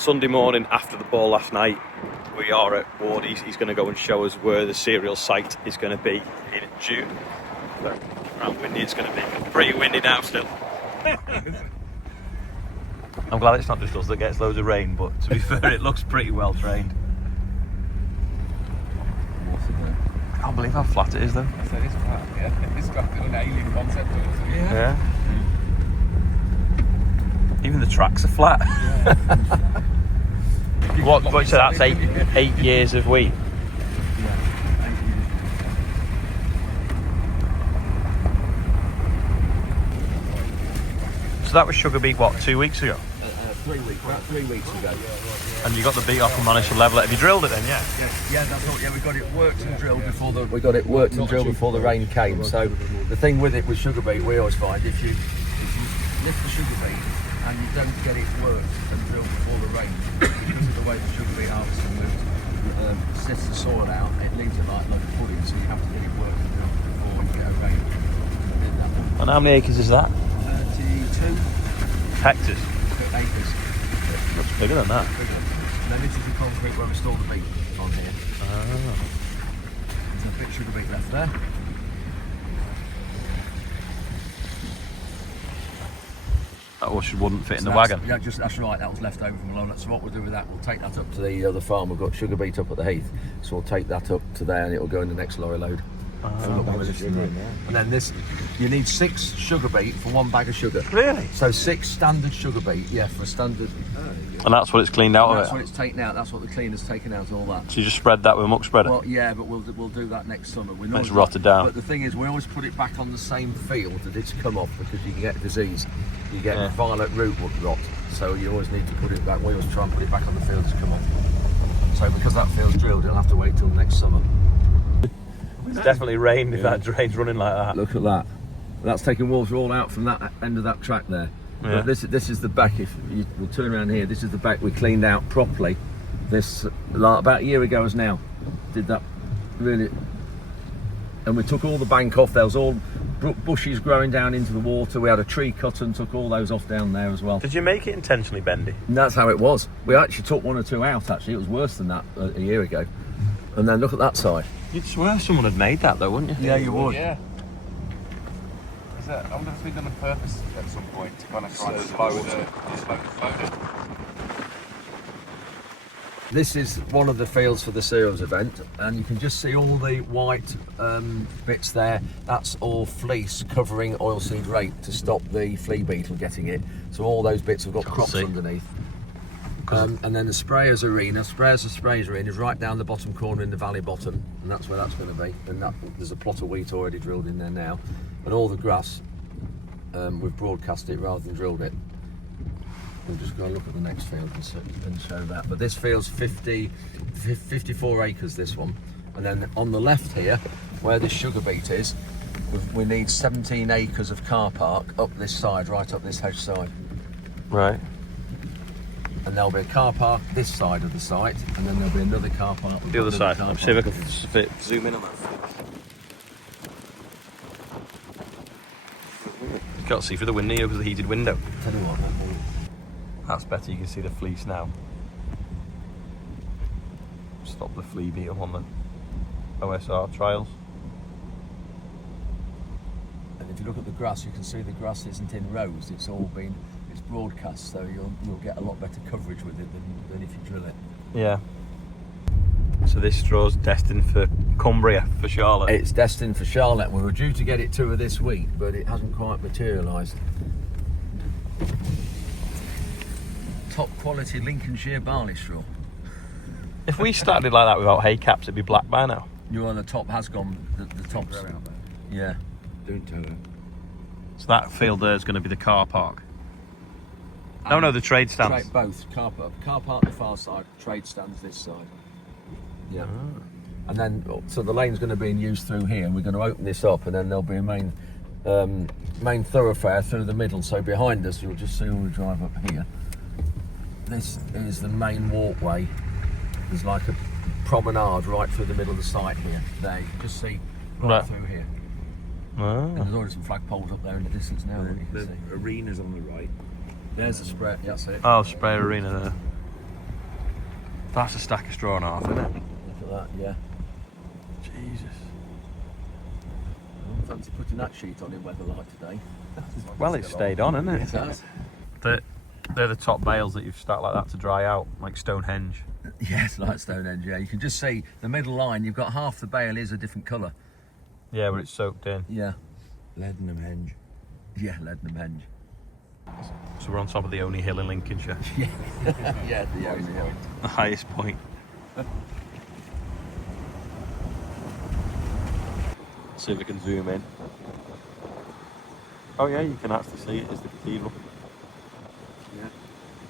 Sunday morning after the ball last night, we are at WARDYS. He's going to go and show us where the cereal site is going to be in June. So, around windy, it's going to be pretty windy now still. I'm glad it's not just us that gets loads of rain, but to be fair, it looks pretty well trained. I can't believe how flat it is though. I said it's flat, yeah. It's got an alien concept to it. Yeah. Even the tracks are flat. Yeah. What you said, that's eight years of wheat. So that was sugar beet, what, 2 weeks ago? 3 weeks, about 3 weeks ago. And you got the beet off and managed to level it. Have you drilled it then? Yeah. Yeah, that's all. Yeah, we got it worked and drilled before the rain came. So the thing with it with sugar beet, we always find if you lift the sugar beet and you don't get it worked and drilled before the rain, because of the way the sugar beet harvester moves, sifts the soil out, it leaves it like a load of pudding. So you have to get it worked and drilled before you get a rain. And how many acres is that? 32 Hectares. acres. Looks bigger than that. And then this is the concrete where we store the beet on here. There's a bit of sugar beet left there. That wouldn't fit in the wagon. Yeah, that's right. That was left over from below. So what we'll do with that, we'll take that up to the other farm. We've got sugar beet up at the heath, so we'll take that up to there, and it'll go in the next lorry load. And then this, you need 6 sugar beet for 1 bag of sugar. Really? So 6 standard sugar beet, yeah, for a standard. And that's what it's cleaned out of it? That's what it's taken out. That's what the cleaner's taken out, all that. So you just spread that with a muck spreader? Well, yeah, but we'll do that next summer. It's rotted down. But the thing is, we always put it back on the same field that it's come off, because you can get disease. You get violet root rot, so you always need to put it back. We always try and put it back on the field it's come off. So because that field's drilled, it'll have to wait till next summer. It's definitely rained if that drain's running like that. Look at that. That's taking water all out from that end of that track there. Yeah. But this is the back. If we'll turn around here, this is the back we cleaned out properly. This about a year ago as now. Did that really, and we took all the bank off. There was all bushes growing down into the water. We had a tree cut and took all those off down there as well. Did you make it intentionally bendy? And that's how it was. We actually took 1 or 2 out. Actually, it was worse than that a year ago. And then look at that side. You'd swear someone had made that though, wouldn't you? Yeah, you would. Yeah. I wonder if it's been done on purpose at some point to kind of try to slow the flow down. This is one of the fields for the cereals event, and you can just see all the white bits there. That's all fleece covering oilseed rape to stop the flea beetle getting it. So all those bits have got crops underneath. And then the sprayer's arena, sprayer's arena is right down the bottom corner in the valley bottom, and that's where that's going to be. And there's a plot of wheat already drilled in there now, and all the grass we've broadcast it rather than drilled it. We'll just go and look at the next field and show that. But this field's 54 acres, this one. And then on the left here, where this sugar beet is, we need 17 acres of car park up this side, right up this hedge side. Right. And there'll be a car park this side of the site, and then there'll be another car park. The other side. Let's see if I can zoom in on that. You can't see through the window because of the heated window. Tell you what, that's better. You can see the fleece now. Stop the flea beetle on the OSR trials. and if you look at the grass, you can see the grass isn't in rows. It's broadcast, so you'll get a lot better coverage with it than if you drill it. Yeah. So this straw's destined for Cumbria, for Charlotte. It's destined for Charlotte. We were due to get it to her this week, but it hasn't quite materialised. Top quality Lincolnshire barley straw. If we started like that without hay caps, it'd be black by now. The top has gone. The top's out there. Yeah. Don't tell her. So that field there is going to be the car park. No, the trade stands. Both car park the far side, trade stands this side. Yeah. Oh. And then, so the lane's going to be in use through here, and we're going to open this up, and then there'll be a main thoroughfare through the middle. So behind us, you'll just see when we drive up here. This is the main walkway. There's like a promenade right through the middle of the site here. There, you can just see right through here. Oh. And there's already some flagpoles up there in the distance now. The arena's on the right. There's a spray. That's it. Oh, spray arena there. That's a stack of straw and a half, isn't it? Look at that, yeah. Jesus. I don't fancy putting that sheet on in weather like today. Well, it's stayed on, isn't it? It has. They're the top bales that you've stuck like that to dry out, like Stonehenge. Yes, like Stonehenge, yeah. You can just see the middle line, you've got half the bale is a different colour. Yeah, where it's soaked in. Yeah. Lincolnshire. Yeah, Lincolnshire. So we're on top of the only hill in Lincolnshire. Yeah. Yeah, the only hill. The highest point. See if we can zoom in. Oh yeah, you can actually see it as the cathedral. Yeah.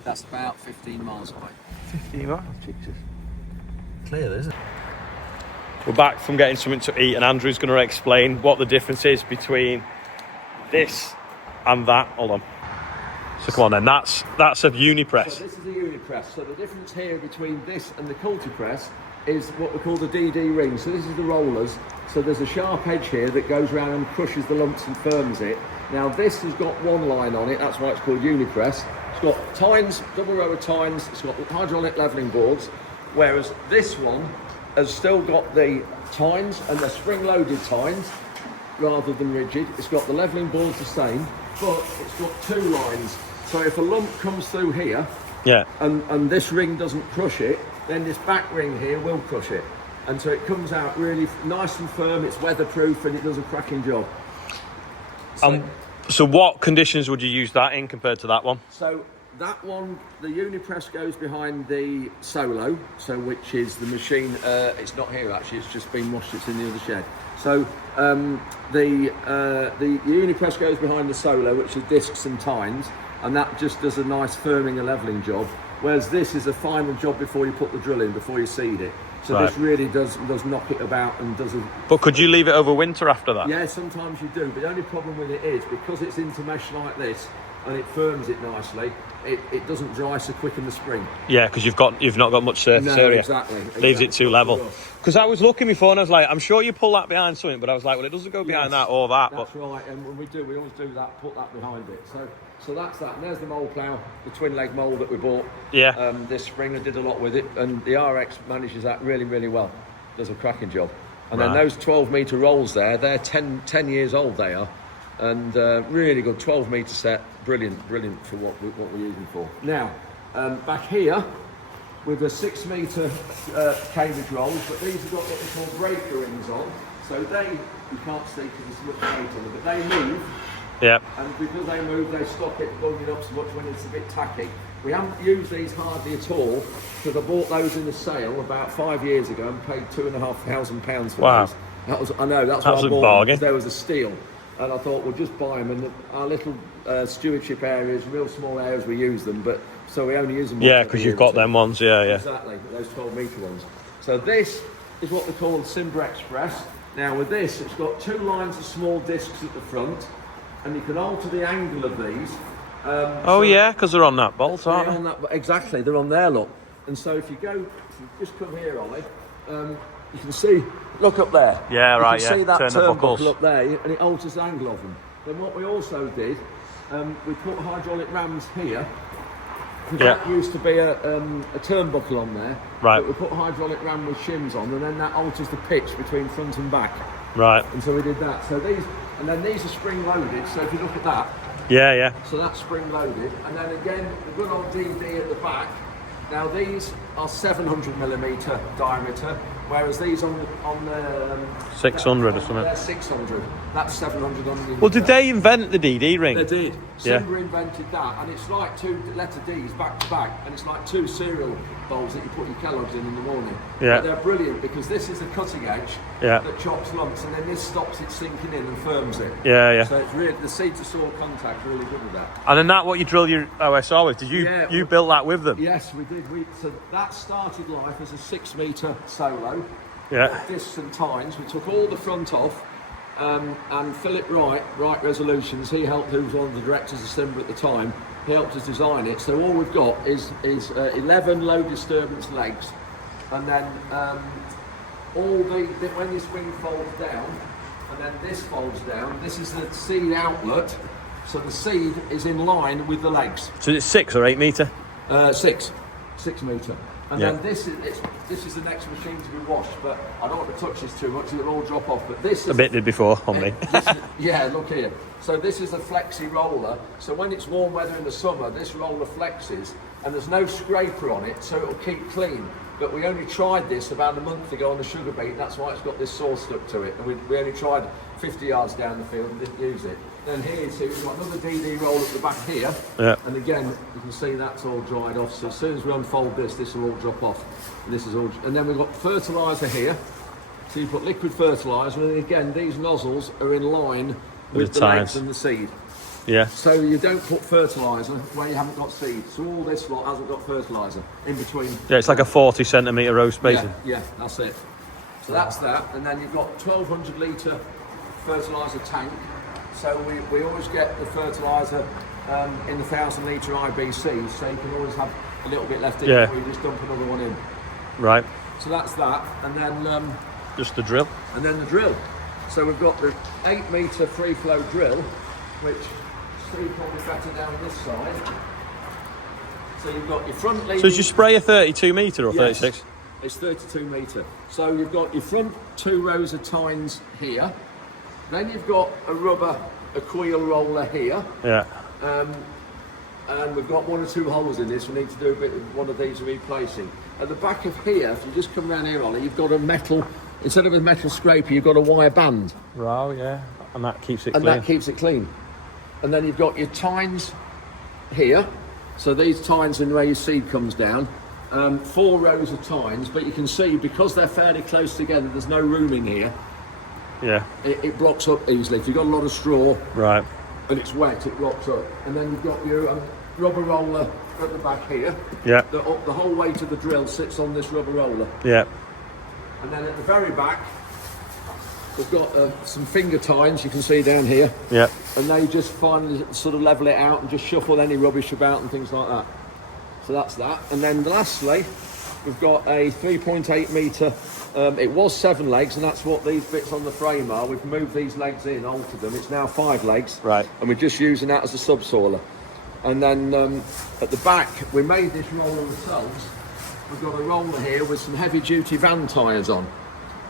That's about 15 miles away. 15 miles, Jesus. Clear, isn't it? We're back from getting something to eat, and Andrew's going to explain what the difference is between this and that. Hold on. So come on then, that's a Unipress. So this is a Unipress. So the difference here between this and the Cultipress is what we call the DD ring. So this is the rollers. So there's a sharp edge here that goes around and crushes the lumps and firms it. Now this has got one line on it, that's why it's called Unipress. It's got tines, double row of tines, it's got hydraulic levelling boards, whereas this one has still got the tines, and they're spring-loaded tines rather than rigid. It's got the levelling boards the same, but it's got two lines. So if a lump comes through here, Yeah. and this ring doesn't crush it, then this back ring here will crush it. And so it comes out really nice and firm, it's weatherproof, and it does a cracking job. So what conditions would you use that in compared to that one? So that one, the Unipress goes behind the Solo, so which is the machine, it's not here actually, it's just been washed, it's in the other shed. So the Unipress goes behind the Solo, which is discs and tines, and that just does a nice firming and levelling job, whereas this is a final job before you put the drill in, before you seed it. So Right. this really does knock it about and does a... But could you leave it over winter after that? Yeah, sometimes you do, but the only problem with it is, because it's intermesh like this, and it firms it nicely, it doesn't dry so quick in the spring. Yeah, because you've not got much surface No, area. exactly. Leaves it too level. Because I was looking before and I was like, I'm sure you pull that behind something, but I was like, well, it doesn't go behind that or that. That's right, and when we always do that, put that behind it. So that's that. And there's the mole plough, the twin leg mole that we bought. Yeah. This spring, I did a lot with it, and the RX manages that really, really well. Does a cracking job. And then Right. those 12-metre rolls there, they're 10 years old they are, and really good 12-metre set, brilliant for what we're using for. Now, back here, with the 6-metre cambridge rolls, but these have got what we call breaker rings on, so you can't see because it's much weight on them, but they move. Yeah. And because they move, they stop it bunging up so much when it's a bit tacky. We haven't used these hardly at all, because I bought those in a sale about 5 years ago and paid £2,500 for Wow. those. That was, I know, that's That what was I a bought. bargain. There was a steal. And I thought, we'll just buy them. And our little stewardship areas, real small areas, we use them, but so we only use them. Yeah, because you've got them ones, yeah. Exactly, those 12-metre ones. So this is what they call Simba Express. Now with this, it's got two lines of small discs at the front, and you can alter the angle of these. Yeah, because they're on that bolt, aren't they? On that, exactly, they're on there, look. And so if you just come here, Ollie, you can see, look up there. Yeah, right, You can see that Turn the buckles. turnbuckle up there, and it alters the angle of them. Then what we also did, we put hydraulic rams here. Yeah. That used to be a turnbuckle on there. Right. But we put hydraulic ram with shims on, and then that alters the pitch between front and back. Right. And so we did that. So these are spring loaded. So if you look at that, Yeah. so that's spring loaded, and then again the good old DD at the back. Now these are 700mm diameter, whereas these on the 600 or something. They're 600. That's 700 on the. Well, did they invent the DD ring? They did. Yeah. Simba invented that, and it's like two letter D's back to back, and it's like two cereal bowls that you put your Kellogg's in the morning. Yeah. But they're brilliant because this is the cutting edge Yeah. that chops lumps, and then this stops it sinking in and firms it. Yeah. So it's really, the seed to soil contact really good with that. And then that what you drill your OSR with? Did you Yeah, you built that with them? Yes, we did. So that started life as a 6-metre solo. Yeah. Discs and tines. We took all the front off, and Philip Wright Resolutions, he helped, who was one of the directors of Simba at the time, he helped us design it. So all we've got is 11 low disturbance legs, and then when this wing folds down, and then this folds down, this is the seed outlet, so the seed is in line with the legs. So it's 6 or 8 metre? 6 metre. And then this is the next machine to be washed, but I don't want to touch this too much, it'll all drop off. But this is A bit did before on me. yeah, look here. So this is a flexi roller. So when it's warm weather in the summer, this roller flexes, and there's no scraper on it, so it'll keep clean. But we only tried this about a month ago on the sugar beet, that's why it's got this saw stuck to it. And we only tried 50 yards down the field and didn't use it. Then here you see we've got another DD roll at the back here. Yeah. And again, you can see that's all dried off. So as soon as we unfold this, this will all drop off. And this is all. And then we've got fertiliser here. So you put liquid fertiliser, and again, these nozzles are in line with the legs and the seed. Yeah. So you don't put fertiliser where you haven't got seed. So all this lot hasn't got fertiliser in between. Yeah, it's like a 40 centimetre row spacing. Yeah, that's it. So that's that. And then you've got 1200 litre fertiliser tank. So we always get the fertiliser in the 1000 litre IBC, so you can always have a little bit left in before you just dump another one in. Right. So that's that. And then Just the drill. and then the drill. So we've got the 8 metre free flow drill, which see probably better down this side. So you've got your front leading. So did you spray a 32 metre or Yes, 36? it's 32 metre. So you've got your front 2 rows of tines here. Then you've got a coil roller here. Yeah. And we've got 1 or 2 holes in this. We need to do a bit of one of these replacing. At the back of here, if you just come round here, Ollie, you've got a metal, instead of a metal scraper, you've got a wire band. Wow, yeah. And that keeps it And clean. that keeps it clean. And then you've got your tines here. So these tines are where your seed comes down. 4 rows of tines, but you can see because they're fairly close together, there's no room in here. Yeah. It blocks up easily. If you've got a lot of straw Right. and it's wet, it blocks up. And then you've got your rubber roller at the back here. Yeah. The whole weight of the drill sits on this rubber roller. Yeah. And then at the very back, we've got some finger tines you can see down here. Yeah. And they just finally sort of level it out and just shuffle any rubbish about and things like that. So that's that. And then lastly, we've got a 3.8 metre, it was 7 legs, and that's what these bits on the frame are. We've moved these legs in, altered them. It's now 5 legs. Right. And we're just using that as a subsoiler. And then at the back, we made this roller ourselves. We've got a roller here with some heavy duty van tyres on.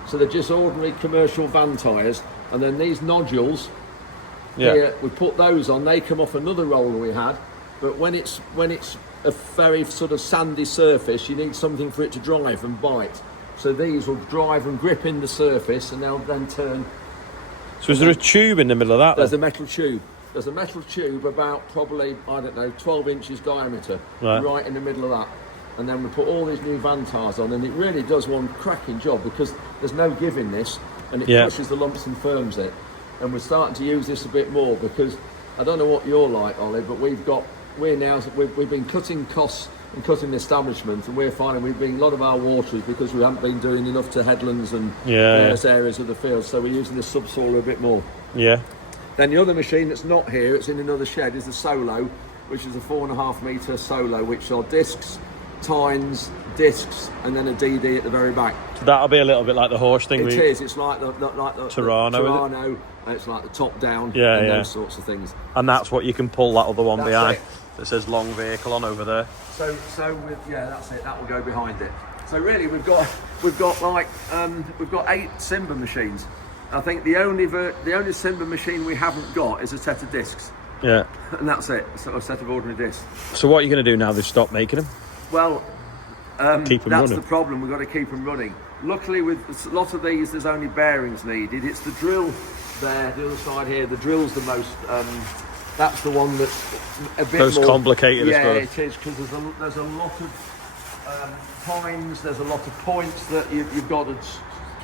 So they're just ordinary commercial van tyres. And then these nodules, here, we put those on. They come off another roller we had. But when it's a very sort of sandy surface, you need something for it to drive and bite. So these will drive and grip in the surface, and they'll then turn. So is there a tube in the middle of that? There's then? a metal tube. There's a metal tube about probably, I don't know, 12 inches diameter, Right. in the middle of that. And then we put all these new van tyres on, and it really does one cracking job because there's no give in this, and it pushes the lumps and firms it. And we're starting to use this a bit more because I don't know what you're like, Ollie, but we've been cutting costs and cutting the establishment, and we're finding we've been a lot of our waters because we haven't been doing enough to headlands and various areas of the field, so we're using the subsoiler a bit more. Yeah. Then the other machine that's not here, it's in another shed, is the Solo, which is a 4.5 metre Solo, which are discs, tines, discs, and then a DD at the very back. So that'll be a little bit like the horse thing. It is. It's like the Tirano, and it's like the top down, Yeah, and yeah. those sorts of things. And that's what you can pull that other one That's behind. it. That says long vehicle on over there. So that's it. That will go behind it. So really, we've got 8 Simba machines. I think the only Simba machine we haven't got is a set of discs, Yeah. and that's it. So a set of ordinary discs. So what are you going to do now they've stopped making them? Well, Keep them that's running. the problem. We've got to keep them running. Luckily, with a lot of these, there's only bearings needed. It's the drill there, the other side here. The drill's the most. That's the one that's a bit Most more complicated, I Yeah, suppose. it is, because there's a lot of tines. There's a lot of points that you've got to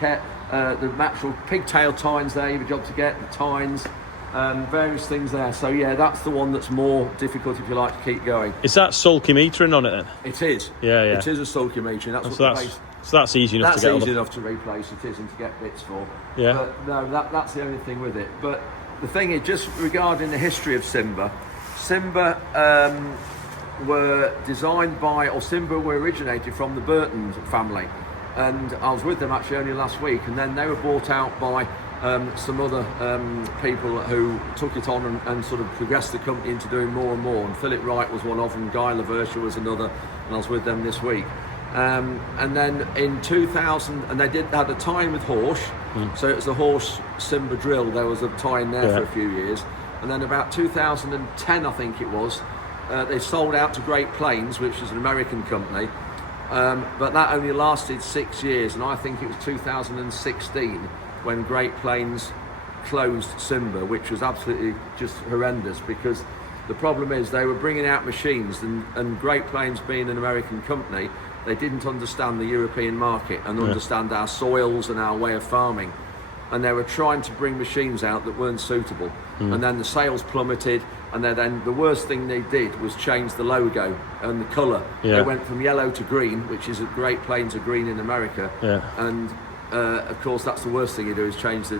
get. The natural pigtail tines there. You've a job to get the tines. Various things there. So yeah, that's the one that's more difficult if you like to keep going. Is that sulky metering on it then? It is. Yeah, yeah. It is a sulky metering. That's what So the base. that's easy enough That's to get easy on. enough to replace. It is, and to get bits for. Yeah. But no, that's the only thing with it. But the thing is, just regarding the history of Simba were designed by, or Simba were originated from the Burton family, and I was with them actually only last week, and then they were bought out by some other people who took it on and sort of progressed the company into doing more and more, and Philip Wright was one of them, Guy Lavertia was another, and I was with them this week. And then in 2000, and they had a tie-in with Horse, so it was the Horse Simba drill. There was a tie-in there for a few years, and then about 2010, I think it was, they sold out to Great Plains, which is an American company, but that only lasted 6 years, and I think it was 2016 when Great Plains closed Simba, which was absolutely just horrendous, because the problem is they were bringing out machines, and Great Plains being an American company, they didn't understand the European market and understand our soils and our way of farming, and they were trying to bring machines out that weren't suitable, and then the sales plummeted, and then the worst thing they did was change the logo and the colour. They went from yellow to green, which is at Great Plains are green in America, and of course that's the worst thing you do, is change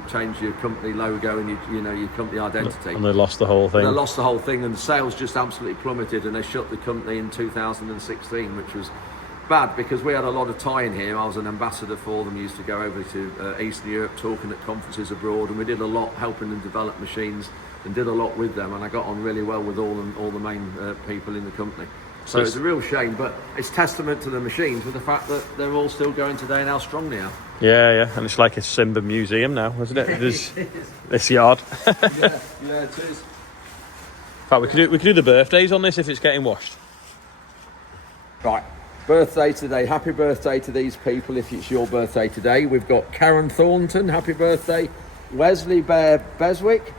your company logo and your company identity. And they lost the whole thing. They lost the whole thing, and the sales just absolutely plummeted, and they shut the company in 2016, which was bad, because we had a lot of tie-in here. I was an ambassador for them, used to go over to Eastern Europe talking at conferences abroad, and we did a lot helping them develop machines and did a lot with them, and I got on really well with all the main people in the company. So it's a real shame, but it's testament to the machines with the fact that they're all still going today and how strong they are. Yeah, and it's like a Simba museum now, isn't it? There's this yard. yeah, it is. In fact, we could do the birthdays on this if it's getting washed. Right. Birthday today. Happy birthday to these people if it's your birthday today. We've got Karen Thornton, happy birthday. Wesley Bear Beswick.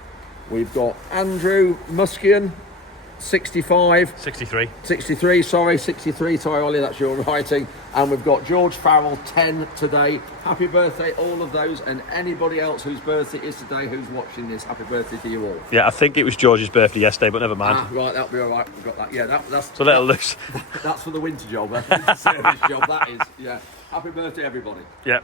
We've got Andrew Muskian, 63, sorry Ollie, that's your writing. And we've got George Farrell, 10 today. Happy birthday, all of those, and anybody else whose birthday is today who's watching this, happy birthday to you all. Yeah, I think it was George's birthday yesterday, but never mind. Right, that'll be all right, we've got that. Yeah, that's... So let her loose. That's for the winter job, that's the service job, that is. Yeah, happy birthday, everybody. Yeah.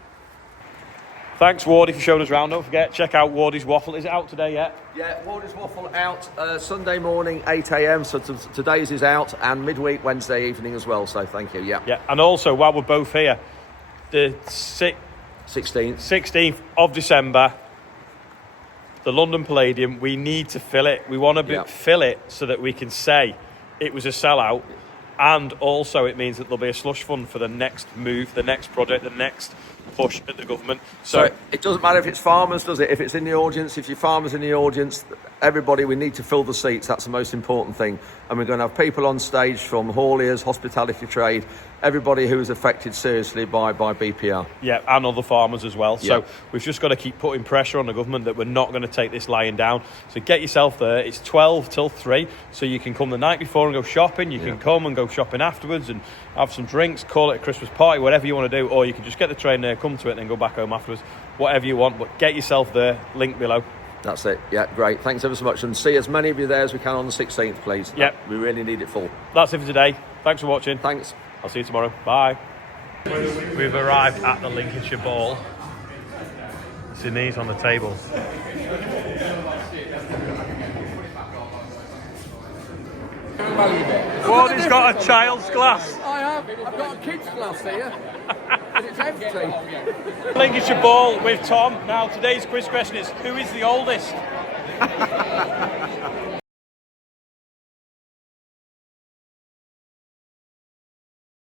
Thanks, Wardy, for showing us around. Don't forget, check out Wardy's Waffle. Is it out today yet? Yeah, Wardy's Waffle out Sunday morning, 8 a.m. So today's is out, and midweek Wednesday evening as well. So thank you. Yeah. Yeah, and also while we're both here, the 16th of December, the London Palladium. We need to fill it. We want to fill it so that we can say it was a sellout, and also it means that there'll be a slush fund for the next move, the next project, the next push at the government. So it doesn't matter if it's farmers, does it? If it's in the audience, if your farmers in the audience, everybody, we need to fill the seats. That's the most important thing. And we're going to have people on stage from hauliers, hospitality trade, everybody who is affected seriously by BPR. Yeah, and other farmers as well. So we've just got to keep putting pressure on the government that we're not going to take this lying down. So get yourself there. It's 12 till 3, so you can come the night before and go shopping. You can come and go shopping afterwards and have some drinks, call it a Christmas party, whatever you want to do, or you can just get the train there, come to it, and then go back home afterwards. Whatever you want, but get yourself there. Link below. That's it. Yeah, great. Thanks ever so much, and see as many of you there as we can on the 16th, please. Yeah, we really need it full. That's it for today. Thanks for watching. Thanks. I'll see you tomorrow. Bye. We've arrived at the Lincolnshire Ball. Seeing these on the table. Wardy's got a child's glass. I have. I've got a kid's glass here, and it's empty. Lincolnshire Ball with Tom. Now, today's quiz question is, who is the oldest?